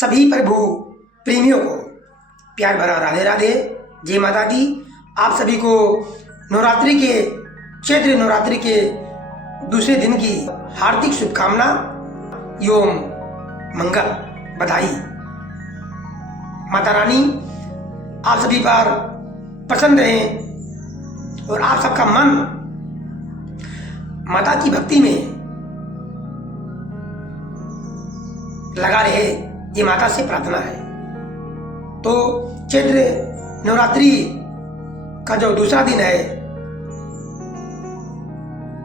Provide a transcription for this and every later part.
सभी प्रभु प्रेमियों को प्यार भरा राधे राधे, जय माता दी। आप सभी को नवरात्रि के चैत्र नवरात्रि के दूसरे दिन की हार्दिक शुभकामना एवं मंगल बधाई। माता रानी आप सभी पर प्रसन्न रहें और आप सबका मन माता की भक्ति में लगा रहे, ये माता से प्रार्थना है। तो चैत्र नवरात्रि का जो दूसरा दिन है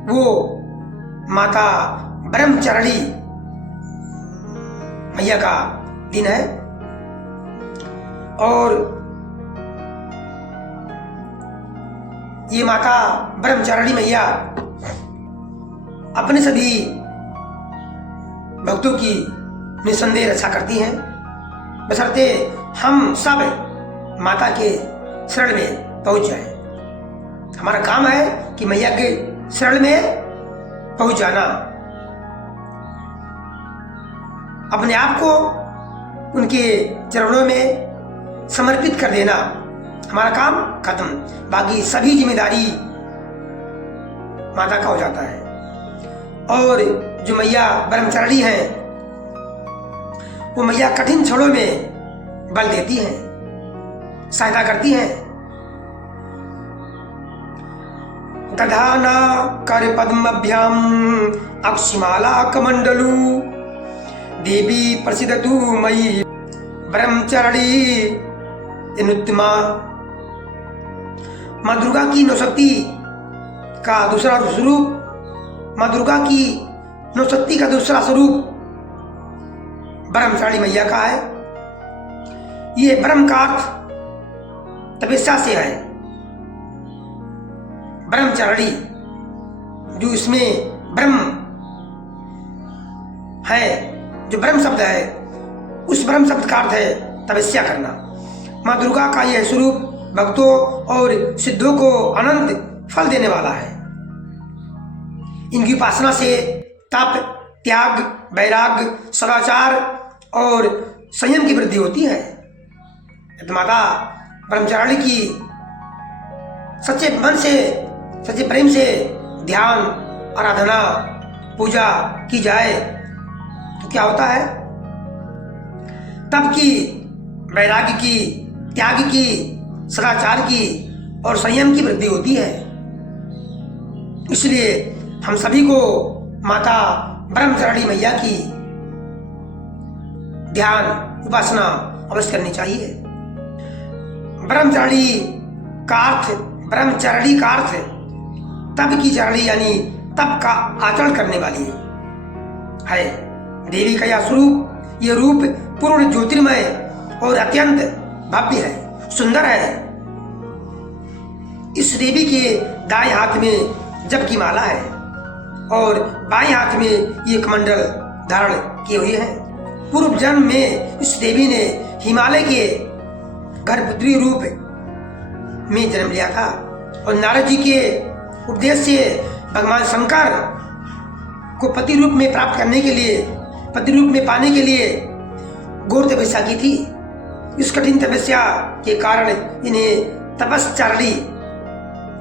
वो माता ब्रह्मचारिणी मैया का दिन है और ये माता ब्रह्मचारिणी मैया अपने सभी भक्तों की निसंदेह रक्षा करती हैं, बशर्ते हम सब माता के शरण में पहुंच जाएं। हमारा काम है कि मैया के शरण में पहुंच जाना, अपने आप को उनके चरणों में समर्पित कर देना, हमारा काम खत्म। बाकी सभी जिम्मेदारी माता का हो जाता है। और जो मैया ब्रह्मचारिणी हैं वो मैया कठिन क्षणों में बल देती हैं, सहायता करती हैं। दधाना कर पद्मभ्याम अक्षिमाला कमंडलू देवी प्रसिद्धतु मयि ब्रह्मचारिणी अनुत्तमा। माँ दुर्गा की नौशक्ति का दूसरा स्वरूप, माँ दुर्गा की नौशक्ति का दूसरा स्वरूप ब्रह्मचारिणी मैया का है। ये ब्रह्म का अर्थ तपस्या से है। ब्रह्मचारिणी जो इसमें ब्रह्म है, जो ब्रह्म शब्द है, उस ब्रह्म शब्द का अर्थ है तपस्या करना। माँ दुर्गा का यह स्वरूप भक्तों और सिद्धों को अनंत फल देने वाला है। इनकी उपासना से तप, त्याग, वैराग्य, सदाचार और संयम की वृद्धि होती है। तो माता ब्रह्मचारिणी की सच्चे मन से, सच्चे प्रेम से ध्यान, आराधना, पूजा की जाए तो क्या होता है? तप की, वैराग्य की, त्याग की, सदाचार की और संयम की वृद्धि होती है। इसलिए हम सभी को माता ब्रह्मचारिणी मैया की ध्यान, उपासना अवश्य करनी चाहिए। ब्रह्मचारिणी का अर्थ तप की चारिणी यानी तप का आचरण करने वाली है। देवी का यह स्वरूप, यह रूप पूर्ण ज्योतिर्मय और अत्यंत भव्य है, सुंदर है। इस देवी के दाएं हाथ में जप की माला है और बाएं हाथ में ये कमंडल धारण किए हुए हैं। पूर्व जन्म में इस देवी ने हिमालय के गर्भपुत्री रूप में जन्म लिया था और नारद जी के उपदेश से भगवान शंकर को पति रूप में प्राप्त करने के लिए, पति रूप में पाने के लिए घोर तपस्या की थी। इस कठिन तपस्या के कारण इन्हें तपस्चारिणी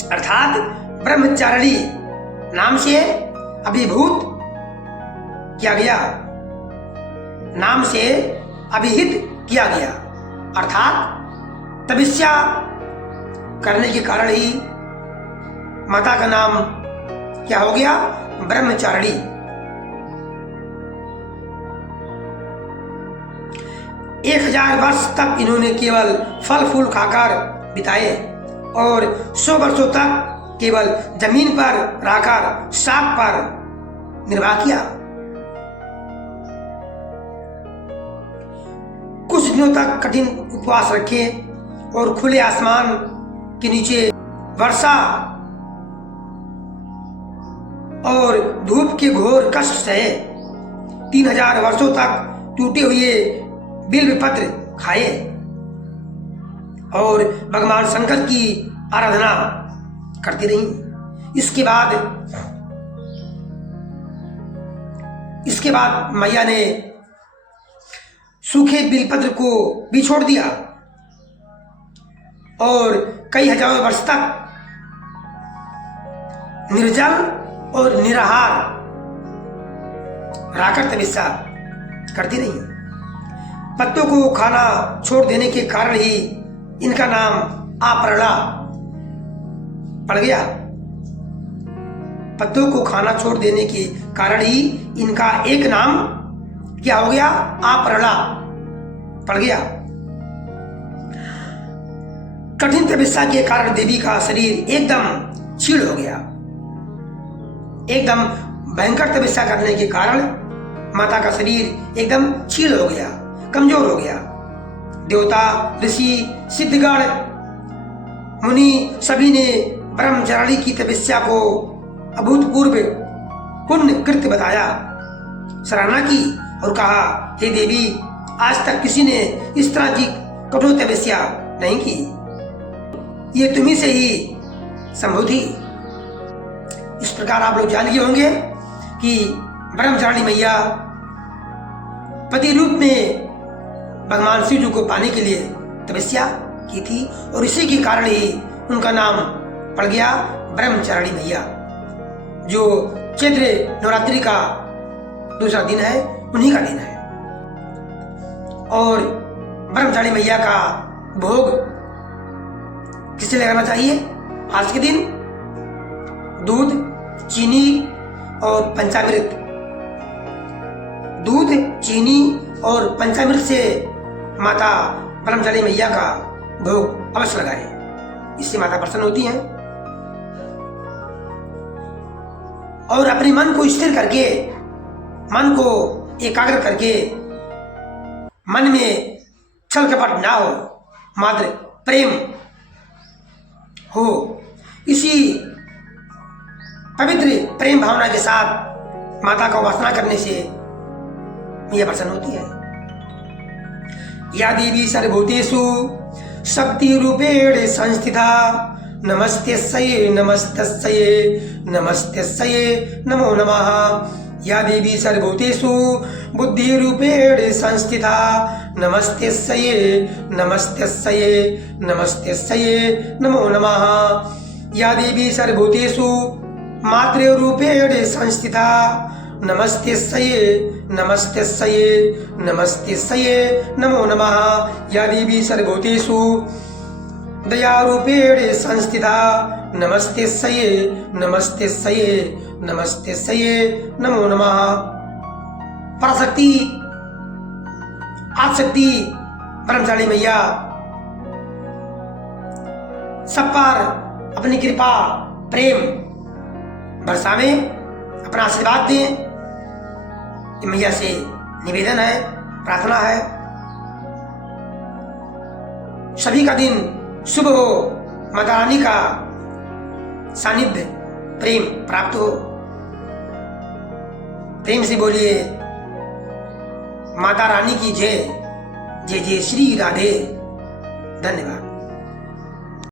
अर्थात ब्रह्मचारिणी नाम से अभिभूत किया गया, नाम से अभिहित किया गया। अर्थात तपस्या करने के कारण ही माता का नाम क्या हो गया? ब्रह्मचारिणी। 1000 वर्ष तक इन्होंने केवल फल फूल खाकर बिताए और 100 वर्षों तक केवल जमीन पर रहकर शाक पर निर्वाह किया। कुछ दिनों तक कठिन उपवास रखे और खुले आसमान के नीचे वर्षा और धूप के घोर कष्ट सहे। 3000 वर्षों तक टूटे हुए बिल्व पत्र खाए और भगवान शंकर की आराधना करती रही। इसके बाद मैया ने सूखे बिलपत्र को भी छोड़ दिया और कई हजारों वर्ष तक निर्जल और निराहार रहकर तपस्या करती रही। पत्तों को खाना छोड़ देने के कारण ही इनका नाम आपरड़ा पड़ गया। पत्तों को खाना छोड़ देने के कारण ही इनका एक नाम क्या हो गया? आपरड़ा पड़ गया। कठिन तपस्या के कारण देवी का शरीर एकदम क्षीण हो गया। एकदम भयंकर तपस्या करने के कारण माता का शरीर एकदम क्षीण हो गया, कमजोर हो गया। देवता, ऋषि, सिद्धगण, मुनि सभी ने ब्रह्मचारिणी की तपस्या को अभूतपूर्व पुण्य कृत्य बताया, सराहना की और कहा, हे देवी, आज तक किसी ने इस तरह की कठोर तपस्या नहीं की, ये तुम्ही से ही संभव थी। इस प्रकार आप लोग जान गए होंगे कि ब्रह्मचारिणी मैया पति रूप में भगवान शिव जी को पाने के लिए तपस्या की थी और इसी के कारण ही उनका नाम पड़ गया ब्रह्मचारिणी मैया। जो चैत्र नवरात्रि का दूसरा दिन है, उन्हीं का दिन है। और ब्रह्मचारिणी मैया का भोग किसे लगाना चाहिए? आज के दिन दूध, चीनी और पंचामृत। दूध, चीनी और पंचामृत से माता ब्रह्मचारिणी मैया का भोग अवश्य लगाएं, इससे माता प्रसन्न होती हैं। और अपने मन को स्थिर करके, मन को एकाग्र करके, मन में छल कपट ना हो, मात्र प्रेम हो, इसी पवित्र प्रेम भावना के साथ माता का उपासना करने से मैया प्रसन्न होती है। या देवी सर्वभूतेषु शक्ति रूपेण संस्थिता नमस्तेस्यै नमस्तस्यै नमस्तेस्यै नमो नमः। या देवी सर्वभूतेषु बुद्धि रूपेण संस्थिता नमस्तेस्यै नमस्तेस्यै नमस्तेस्यै नमो नमः। या देवी सर्वभूतेषु मातृ रूपेण संस्थिता नमस्तेस्यै नमस्तेस्यै नमस्तेस्यै नमो नमः। या देवी सर्वभूतेषु दया रूपेण संस्थिता नमस्तेस्यै नमस्तेस्यै नमस्तेस्यै नमो नमः। पराशक्ति, आदिशक्ति ब्रह्मचारिणी मैया सब पर अपनी कृपा प्रेम बरसावे, अपना आशीर्वाद दें, मैया से निवेदन है, प्रार्थना है। सभी का दिन शुभ हो, माता रानी का सानिध्य प्रेम प्राप्त हो। प्रेम से बोलिए माता रानी की जय। जय जय श्री राधे। धन्यवाद।